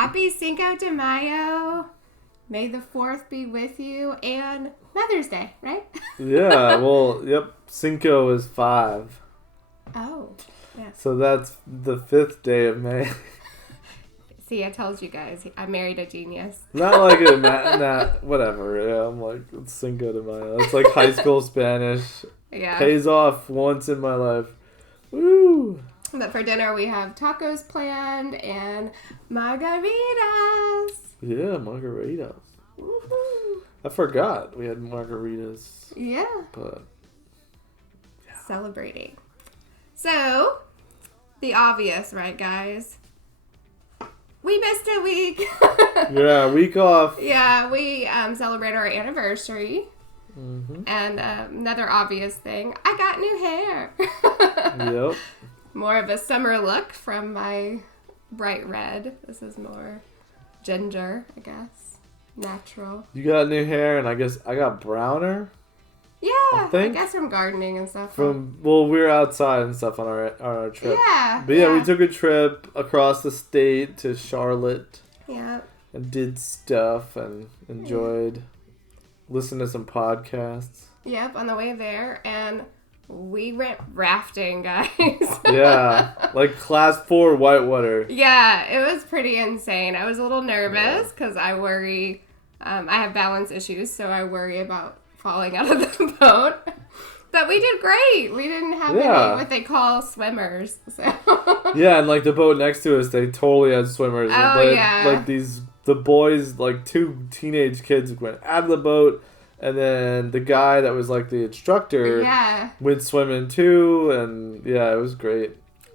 Happy Cinco de Mayo. May the 4th be with you. And Mother's Day, right? Yeah, well, yep. Cinco is 5. Oh, yeah. So that's the 5th day of May. See, I told you guys, I married a genius. Not like whatever. Yeah, I'm like, it's Cinco de Mayo. It's like high school Spanish. Yeah. Pays off once in my life. Woo! But for dinner, we have tacos planned and margaritas. Yeah, margaritas. Woohoo! I forgot we had margaritas. Yeah. But yeah. Celebrating. So, the obvious, right, guys? We missed a week. Yeah, week off. Yeah, we celebrate our anniversary. Mm-hmm. And another obvious thing, I got new hair. Yep. More of a summer look from my bright red. This is more ginger, I guess. Natural. You got new hair, and I guess I got browner. Yeah, I guess from gardening and stuff. We were outside and stuff on our trip. Yeah. But yeah, we took a trip across the state to Charlotte. Yeah. And did stuff and enjoyed listening to some podcasts. Yep, on the way there, and we went rafting, guys. Yeah, like class 4 whitewater. Yeah, it was pretty insane. I was a little nervous because I worry, I have balance issues, so I worry about falling out of the boat. But we did great. We didn't have any what they call swimmers. So. Yeah, and like the boat next to us, they totally had swimmers. Oh, yeah. Like the boys, like 2 teenage kids went out of the boat, and then the guy that was like the instructor went swimming too, and yeah, it was great.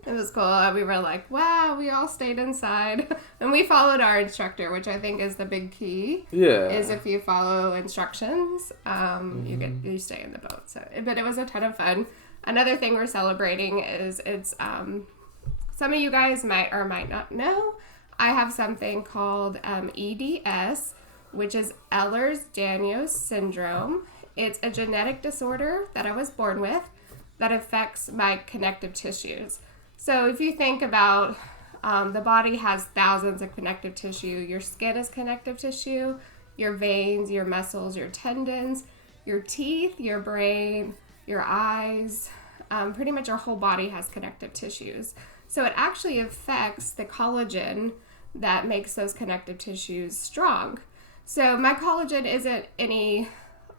It was cool. We were like, wow, we all stayed inside. And we followed our instructor, which I think is the big key. Yeah. Is if you follow instructions, you stay in the boat. So, but it was a ton of fun. Another thing we're celebrating is it's some of you guys might or might not know, I have something called EDS, which is Ehlers-Danlos syndrome. It's a genetic disorder that I was born with that affects my connective tissues. So if you think about the body has thousands of connective tissue. Your skin is connective tissue, your veins, your muscles, your tendons, your teeth, your brain, your eyes, pretty much our whole body has connective tissues. So it actually affects the collagen that makes those connective tissues strong. So my collagen isn't any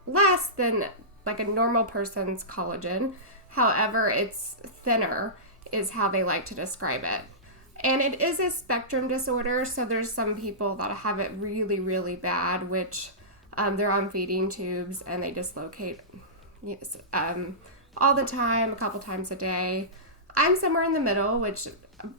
less than like a normal person's collagen. However, it's thinner is how they like to describe it. And it is a spectrum disorder, so there's some people that have it really, really bad, which they're on feeding tubes and they dislocate all the time, a couple times a day. I'm somewhere in the middle, which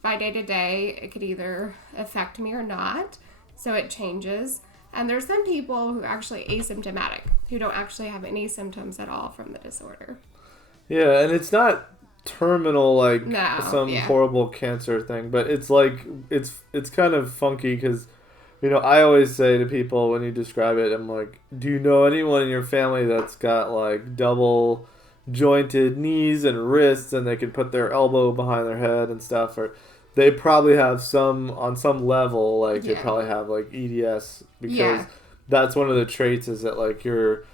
by day to day, it could either affect me or not, so it changes. And there's some people who are actually asymptomatic, who don't actually have any symptoms at all from the disorder. Yeah, and it's not terminal like some horrible cancer thing, but it's like it's kind of funky because I always say to people when you describe it, I'm like, do you know anyone in your family that's got like double jointed knees and wrists and they can put their elbow behind their head and stuff, or they probably have some on some level they probably have like EDS because that's one of the traits is that like you're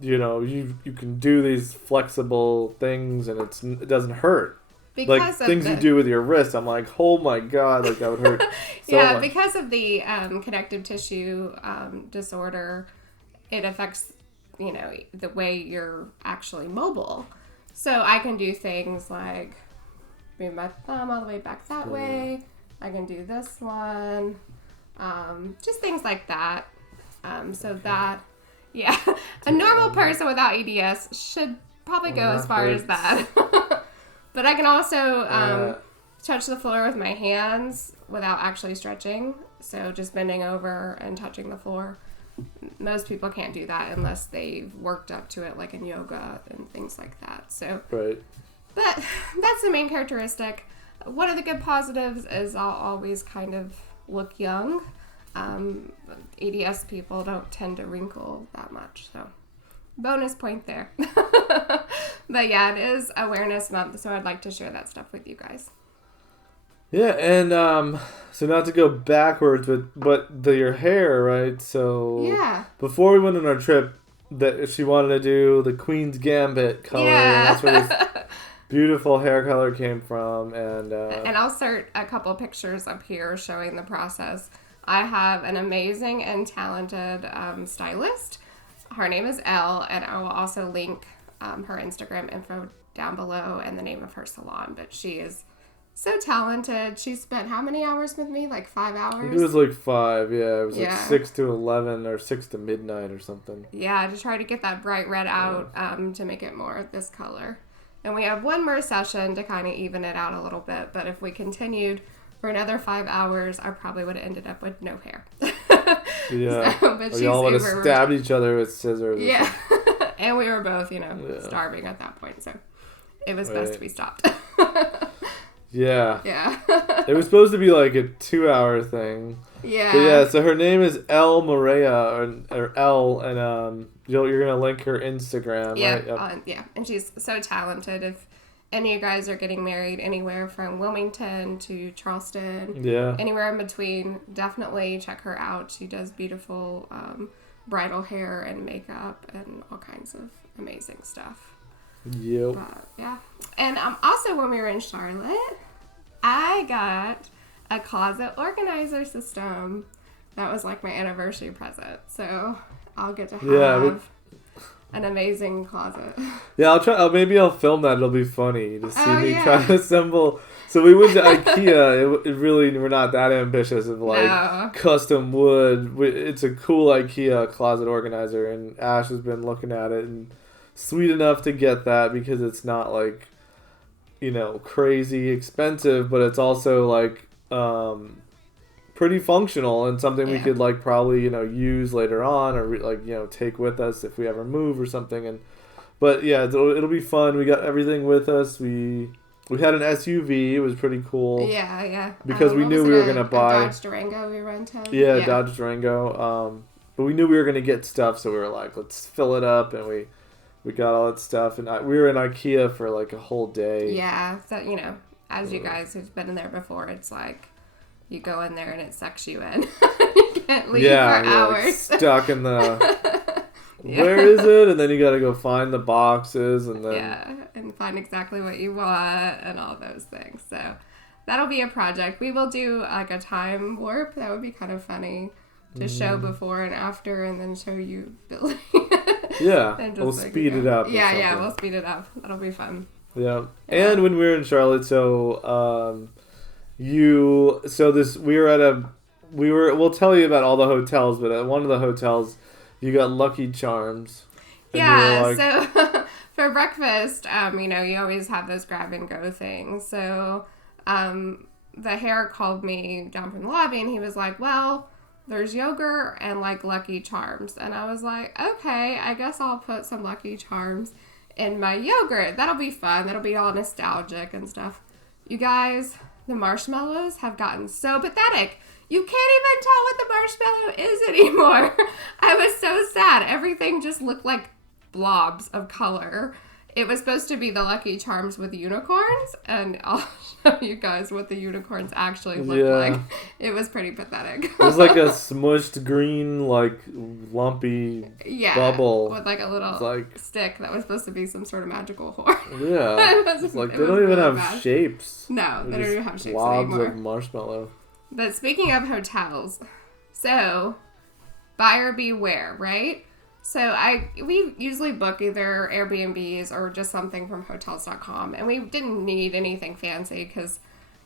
you can do these flexible things and it doesn't hurt. Because like things you do with your wrist, I'm like, oh my god, like that would hurt. So much. Because of the connective tissue disorder, it affects the way you're actually mobile. So I can do things like move my thumb all the way back that way. I can do this one, just things like that. Yeah, a normal person without EDS should probably go as far as that. But I can also touch the floor with my hands without actually stretching. So just bending over and touching the floor. Most people can't do that unless they've worked up to it, like in yoga and things like that. So, right. But that's the main characteristic. One of the good positives is I'll always kind of look young. EDS people don't tend to wrinkle that much, so bonus point there. But yeah, it is Awareness Month, so I'd like to share that stuff with you guys. Yeah, and So not to go backwards, but your hair, right? So yeah. Before we went on our trip, that she wanted to do the Queen's Gambit color, and that's where this beautiful hair color came from. And I'll insert a couple pictures up here showing the process. I have an amazing and talented stylist. Her name is Elle, and I will also link her Instagram info down below and the name of her salon. But she is so talented. She spent how many hours with me? Like 5 hours? It was like 5, yeah. It was like 6 to 11 or 6 to midnight or something. Yeah, to try to get that bright red out to make it more this color. And we have one more session to kind of even it out a little bit. But if we continued for another 5 hours, I probably would have ended up with no hair. Yeah. But y'all would have stabbed each other with scissors. Yeah. And we were both, starving at that point. So it was best to be stopped. Yeah. Yeah. It was supposed to be like a 2-hour thing. Yeah. But yeah, so her name is Elle Maria, or Elle, and you're going to link her Instagram, yeah, right? Yep. Yeah, and she's so talented. If any of you guys are getting married anywhere from Wilmington to Charleston, anywhere in between, definitely check her out. She does beautiful bridal hair and makeup and all kinds of amazing stuff. Yep. But, yeah. And also when we were in Charlotte, I got a closet organizer system. That was like my anniversary present. So I'll get to have an amazing closet. Yeah, I'll try. Maybe I'll film that. It'll be funny to see me try to assemble. So we went to IKEA. It really, we're not that ambitious of custom wood. It's a cool IKEA closet organizer, and Ash has been looking at it and sweet enough to get that because it's not like, crazy expensive, but it's also like pretty functional and something we could probably use later on or take with us if we ever move or something. But yeah, it'll be fun. We got everything with us. We had an SUV. It was pretty cool. Yeah. Because we knew we were gonna buy Dodge Durango. We rented. Yeah, Dodge Durango. But we knew we were gonna get stuff, so we were like, let's fill it up, and we got all that stuff, and we were in IKEA for like a whole day. Yeah, so as you guys who've been in there before, it's like you go in there and it sucks you in. You can't leave for hours. Like stuck in the. Where is it? And then you got to go find the boxes, and then and find exactly what you want and all those things. So that'll be a project. We will do like a time warp. That would be kind of funny to show before and after, and then show you building. Yeah, we'll speed it up. Yeah, we'll speed it up. That'll be fun. Yeah, and when we were in Charlotte, we'll tell you about all the hotels, but at one of the hotels, you got Lucky Charms. Yeah, so for breakfast, you always have those grab and go things. So, the hair called me down from the lobby, and he was like, well, there's yogurt and Lucky Charms. And I was like, okay, I guess I'll put some Lucky Charms in my yogurt. That'll be fun. That'll be all nostalgic and stuff. You guys, the marshmallows have gotten so pathetic. You can't even tell what the marshmallow is anymore. I was so sad. Everything just looked like blobs of color. It was supposed to be the Lucky Charms with unicorns, and I'll show you guys what the unicorns actually looked like. It was pretty pathetic. It was like a smushed green, lumpy bubble. With a little stick that was supposed to be some sort of magical horn. Yeah. They don't even have shapes. No, they don't even have shapes blobs anymore. Of marshmallow. But speaking of hotels, so buyer beware, right? So we usually book either Airbnbs or just something from Hotels.com, and we didn't need anything fancy because,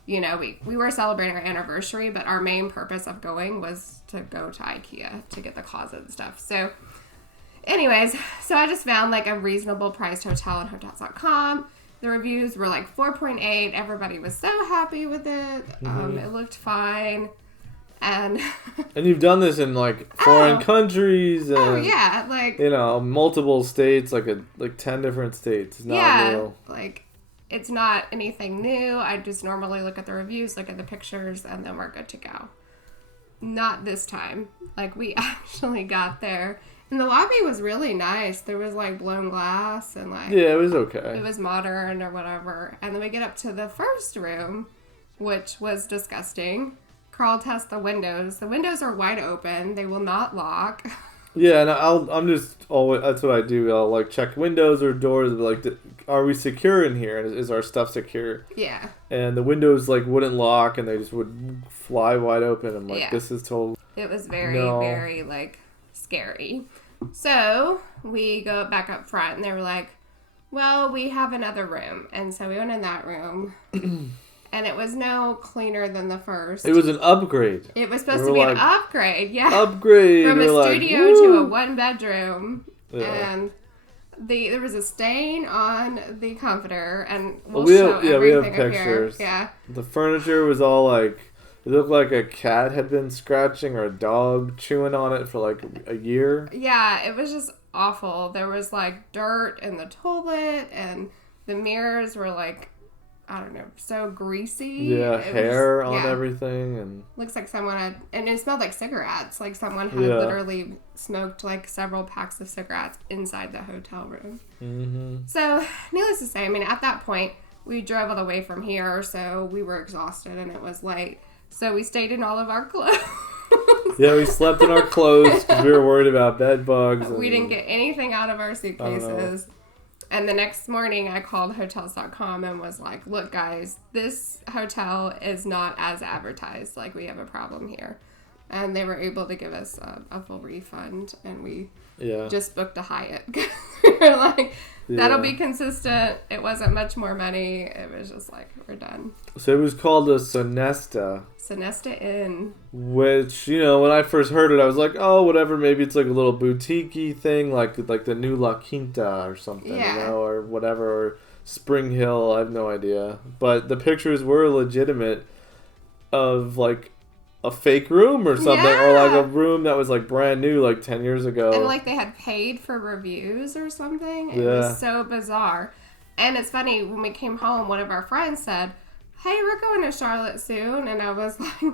we were celebrating our anniversary, but our main purpose of going was to go to IKEA to get the closet and stuff. So anyways, I just found a reasonable priced hotel on Hotels.com. The reviews were 4.8. Everybody was so happy with it. It looked fine. And you've done this in foreign countries and multiple states, 10 different states. It's not real. It's not anything new. I just normally look at the reviews, look at the pictures, and then we're good to go. Not this time. We actually got there, and the lobby was really nice. There was blown glass and it was okay. It was modern or whatever. And then we get up to the first room, which was disgusting. Carl tests the windows. The windows are wide open. They will not lock. Yeah, and I'm just always, that's what I do. I'll like check windows or doors. Like, are we secure in here? Is our stuff secure? Yeah. And the windows like wouldn't lock, and they just would fly wide open. I'm like, this is totally. It was very like scary. So we go back up front, and they were like, "Well, we have another room," and so we went in that room. And it was no cleaner than the first. It was an upgrade. It was supposed to be an upgrade, yeah. Upgrade. From a studio to a one-bedroom. Yeah. And there was a stain on the comforter, and we have pictures. Here. Yeah. The furniture was all like, it looked like a cat had been scratching or a dog chewing on it for like a year. Yeah, it was just awful. There was like dirt in the toilet, and the mirrors were like, I don't know, so greasy. Yeah, hair on everything. And looks like someone had, and it smelled like cigarettes. Like someone had literally smoked like several packs of cigarettes inside the hotel room. Mm-hmm. So, needless to say, I mean, at that point, we drove all the way from here, so we were exhausted and it was late. So we stayed in all of our clothes. Yeah, we slept in our clothes because we were worried about bed bugs. We didn't get anything out of our suitcases. And the next morning, I called Hotels.com and was like, look, guys, this hotel is not as advertised. Like, we have a problem here. And they were able to give us a full refund. And we just booked a Hyatt. We were like, that'll be consistent. It wasn't much more money. It was just like, we're done. So it was called a Sonesta. Sonesta Inn. Which, when I first heard it, I was like, oh, whatever. Maybe it's like a little boutique-y thing, like the new La Quinta or something, or whatever, or Spring Hill. I have no idea. But the pictures were legitimate of like a fake room or something, or like a room that was like brand new, like 10 years ago. And like they had paid for reviews or something. It was so bizarre. And it's funny, when we came home, one of our friends said, hey, we're going to Charlotte soon. And I was like,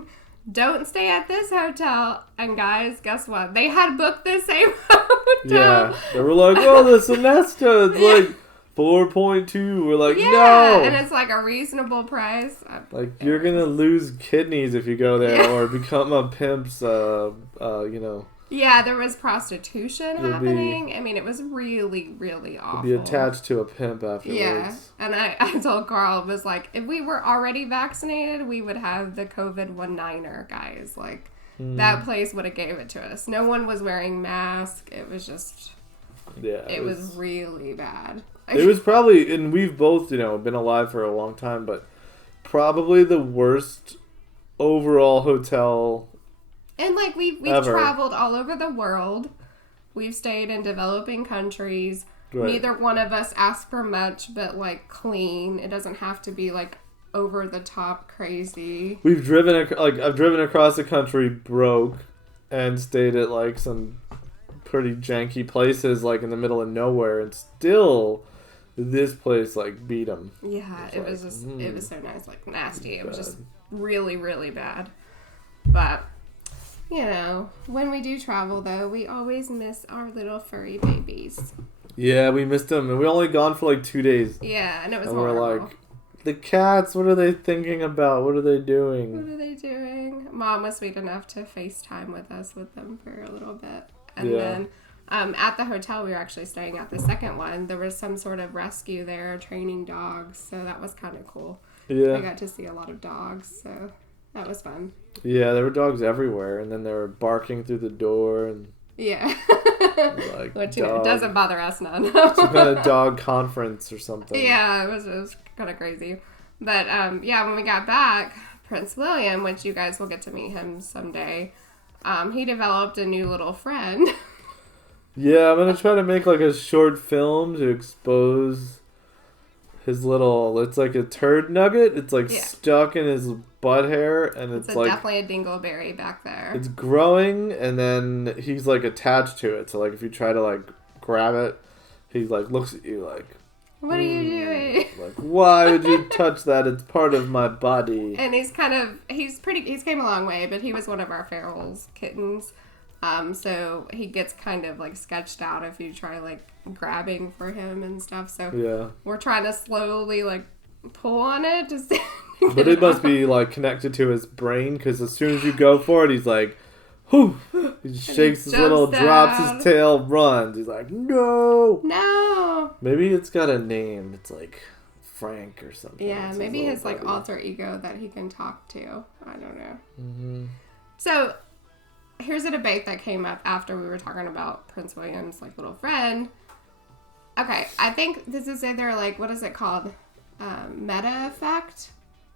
don't stay at this hotel. And guys, guess what? They had booked the same hotel. Yeah. They were like, oh, the Sonesta. It's like 4.2. We're like, no. And it's like a reasonable price. Like, you're going to lose kidneys if you go there or become a pimp's, Yeah, there was prostitution happening. I mean, it was really, really awful. Be attached to a pimp afterwards. Yeah, and I told Carl, it was like, if we were already vaccinated, we would have the COVID 19er, guys. Like, that place would have gave it to us. No one was wearing masks. It was just, it was really bad. It was probably, and we've both, been alive for a long time, but probably the worst overall hotel. And, like, we've traveled all over the world. We've stayed in developing countries. Right. Neither one of us asked for much, but, like, clean. It doesn't have to be, like, over-the-top crazy. I've driven across the country broke and stayed at, like, some pretty janky places, like, in the middle of nowhere. And still, this place, like, beat them. Yeah, it was just, it was so nice. Like, nasty. It was just really, really bad. But... when we do travel, though, we always miss our little furry babies. Yeah, we missed them. And we only gone for like 2 days. Yeah, and it was horrible. We're like, the cats, what are they thinking about? What are they doing? Mom was sweet enough to FaceTime with them for a little bit. And then at the hotel we were actually staying at, the second one, there was some sort of rescue there, training dogs. So that was kind of cool. Yeah. I got to see a lot of dogs, so... that was fun. Yeah, there were dogs everywhere, and then they were barking through the door, and like, which doesn't bother us none. Some kind of dog conference or something. Yeah, it was kind of crazy, but when we got back, Prince William, which you guys will get to meet him someday, he developed a new little friend. Yeah, I'm gonna try to make like a short film to expose his little, it's like a turd nugget. It's like stuck in his butt hair, and it's like definitely a dingleberry back there. It's growing, and then he's like attached to it. So like if you try to like grab it, he like looks at you like, what are you doing? Like, why would you touch that? It's part of my body. And he's came a long way, but he was one of our feral kittens. So he gets kind of like sketched out if you try like grabbing for him and stuff. So we're trying to slowly like pull on it. Just but it must be like connected to his brain because as soon as you go for it, he's like, whew. He shakes his little, drops his tail, runs. He's like, no. Maybe it's got a name. It's like Frank or something. Yeah, it's maybe his like alter ego that he can talk to. I don't know. Mm-hmm. So here's a debate that came up after we were talking about Prince William's like little friend. Okay, I think this is either like, what is it called? Meta effect?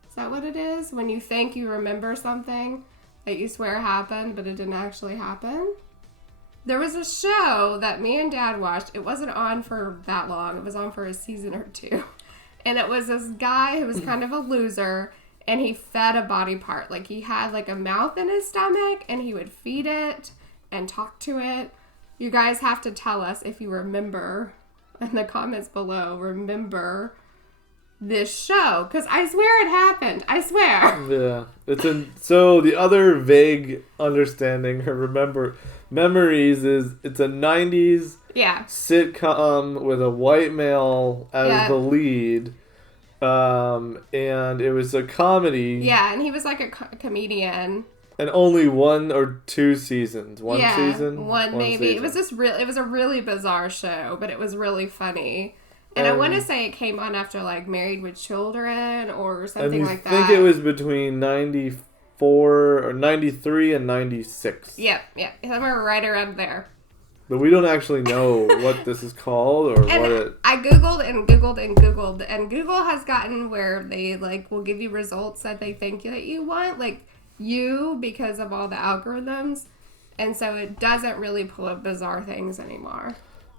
Is that what it is? When you think you remember something that you swear happened, but it didn't actually happen? There was a show that me and Dad watched. It wasn't on for that long. It was on for a season or two. And it was this guy who was kind of a loser, and he fed a body part. Like, he had, like, a mouth in his stomach, and he would feed it and talk to it. You guys have to tell us if you remember in the comments below, remember this show. Because I swear it happened. I swear. Yeah. So the other vague understanding or memories is it's a 90s sitcom with a white male as the lead. And it was a comedy. Yeah, and he was like a comedian. And only 1 or 2 seasons. One season? One maybe. Season. It was a really bizarre show, but it was really funny. And I want to say it came on after like Married with Children or something like that. I think it was between 94 or 93 and 96. Yep. Somewhere right around there. But we don't actually know what this is called or and what it... I Googled and Googled and Googled. And Google has gotten where they like will give you results that they think that you want. Like because of all the algorithms. And so it doesn't really pull up bizarre things anymore.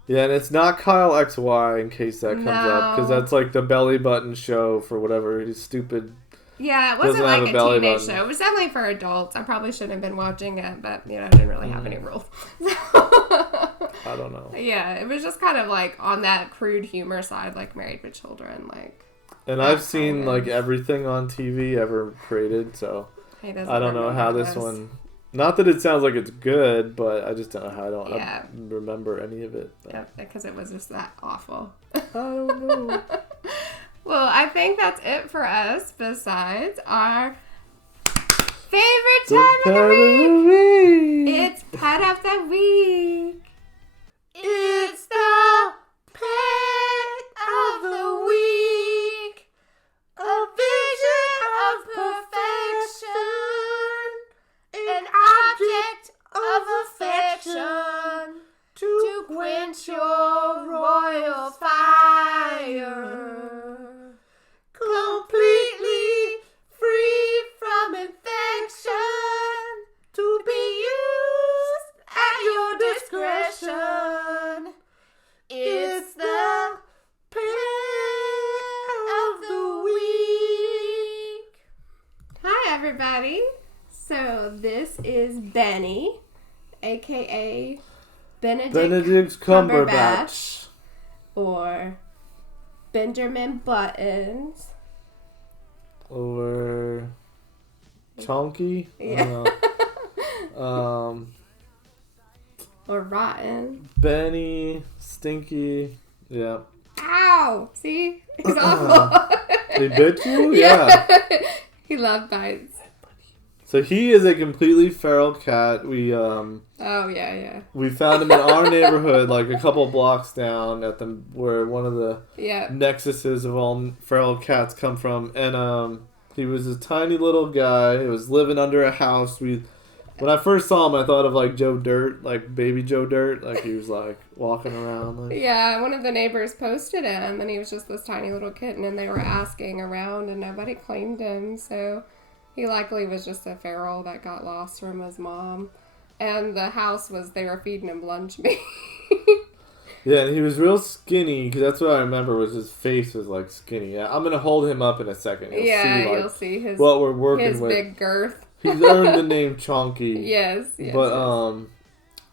Yeah, and it's not Kyle XY in case that comes up. Because that's like the belly button show for whatever his stupid... Yeah, it wasn't like a teenage show. It was definitely for adults. I probably shouldn't have been watching it, but, I didn't really have any rules. I don't know. Yeah, it was just kind of like on that crude humor side, like Married with Children. And I've seen like everything on TV ever created, so I don't know how this one... Not that it sounds like it's good, but I just don't know how I remember any of it. Yeah, because it was just that awful. I don't know. Well, I think that's it for us, besides our favorite time of the week. It's Pet of the Week. It's the Pet of the Week. A vision of perfection. An object of affection. To quench your royal fire. Completely free from infection, to be used at your discretion. It's the Pet of the Week. Hi, everybody. So this is Benny, a.k.a. Benedict Cumberbatch, or Benjamin Buttons. Or Chonky. Yeah. Or Rotten. Benny. Stinky. Yeah. Ow! See? He's awful. He bit you? Yeah. He loved bites. So he is a completely feral cat. We we found him in our neighborhood, like a couple blocks down where one of the nexuses of all feral cats come from. And he was a tiny little guy. He was living under a house. When I first saw him, I thought of like Joe Dirt, like baby Joe Dirt. Like he was like walking around. Like... Yeah, one of the neighbors posted him, and he was just this tiny little kitten, and they were asking around, and nobody claimed him, so... He likely was just a feral that got lost from his mom. And the house they were feeding him lunch meat. Yeah, and he was real skinny, because that's what I remember was his face was, like, skinny. Yeah, I'm going to hold him up in a second. You'll see his, what we're working his with. Big girth. He's earned the name Chonky. Yes. But,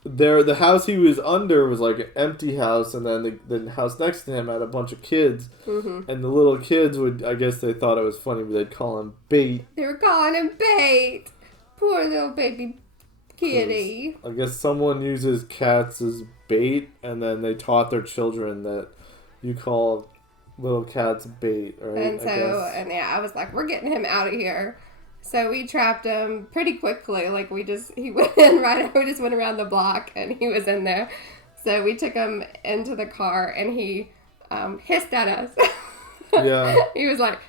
the house he was under was, like, an empty house, and then the house next to him had a bunch of kids. Mm-hmm. And the little kids I guess they thought it was funny, but they'd call him Bait. They were calling him Bait. Poor little baby kitty. I guess someone uses cats as bait, and then they taught their children that you call little cat's bait, right? And so, I was like, we're getting him out of here. So we trapped him pretty quickly. Like he went in right. We just went around the block and he was in there. So we took him into the car and he hissed at us. Yeah. He was like,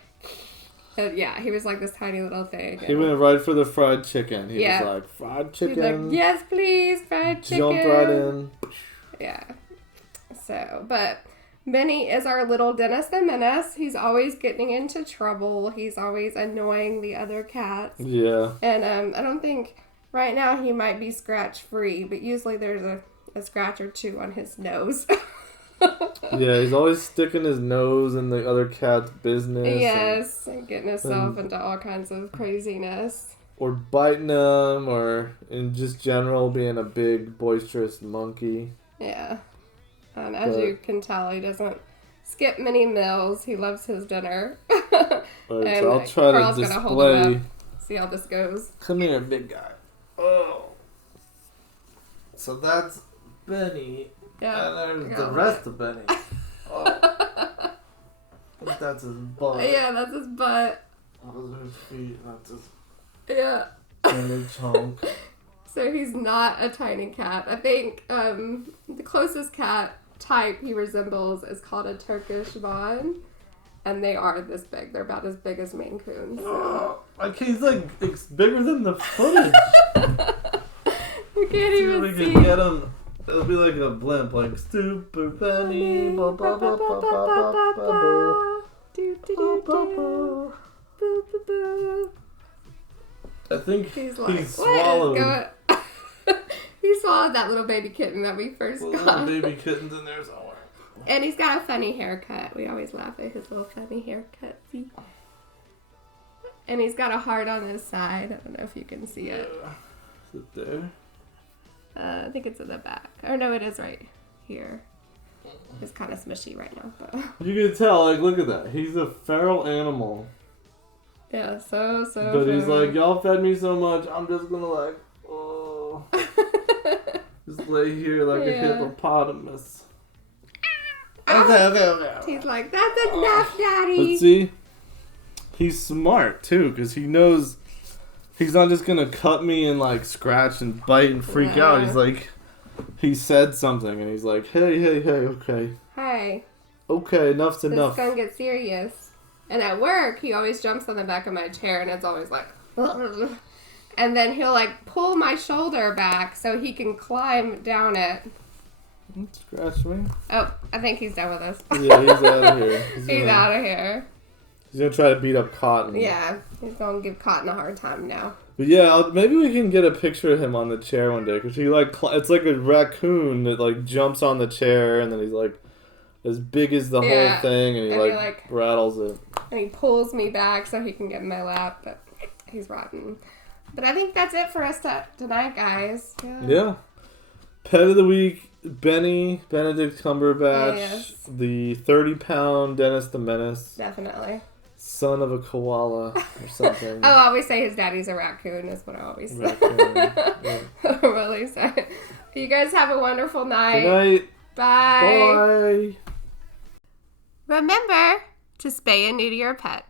he was like this tiny little thing. He went right for the fried chicken. He was like, fried chicken. He was like, yes, please, fried chicken. Jumped right in. Yeah. So, but Benny is our little Dennis the Menace. He's always getting into trouble. He's always annoying the other cats. Yeah. And I don't think right now he might be scratch free, but usually there's a scratch or two on his nose. Yeah, he's always sticking his nose in the other cat's business. Yes, and getting himself into all kinds of craziness. Or biting them, or in just general being a big, boisterous monkey. Yeah. And as you can tell, he doesn't skip many meals. He loves his dinner. Right, so I'll try Carl's to gonna hold him display. up, see how this goes. Come here, big guy. Oh. So that's Benny. Yeah. And there's the rest of Benny. Oh. That's his butt. Yeah, that's his butt. Those are his feet. That's his tiny chunk. So he's not a tiny cat. I think the closest cat type he resembles is called a Turkish Von. And they are this big. They're about as big as Maine Coons. So. He's like, it's bigger than the footage. You can't even we see. Can get him. It'll be like a blimp, like Super Benny. I think he's like, swallowed. He swallowed that little baby kitten that we first got. Little baby kitten's in there somewhere. And he's got a funny haircut. We always laugh at his little funny haircut. See? And he's got a heart on his side. I don't know if you can see it. Is it there? I think it's in the back. Or no, it is right here. It's kind of smushy right now. But you can tell, like, look at that. He's a feral animal. Yeah, so. But he's like, y'all fed me so much, I'm just gonna like, oh. Just lay here like a hippopotamus. Okay. He's like, that's enough, Daddy. But see, he's smart too, because he knows he's not just gonna cut me and like scratch and bite and freak out. He's like, he said something and he's like, hey, okay. Hey. Okay, enough's enough. This is gonna get serious. And at work, he always jumps on the back of my chair and it's always like, and then he'll like pull my shoulder back so he can climb down it. Scratch me. Oh, I think he's done with us. Yeah, he's out of here. He's out of here. He's gonna try to beat up Cotton. Yeah, he's gonna give Cotton a hard time now. But yeah, maybe we can get a picture of him on the chair one day, because he like it's like a raccoon that like jumps on the chair and then he's like as big as the whole thing and he like rattles it. And he pulls me back so he can get in my lap, but he's rotten. But I think that's it for us tonight, guys. Yeah. Pet of the week, Benedict Cumberbatch, yes. The 30-pound Dennis the Menace. Definitely. Son of a koala or something. I always say his daddy's a raccoon is what I always say. Yeah. Really say. You guys have a wonderful night. Good night. Bye. Bye. Remember to spay and neuter your pet.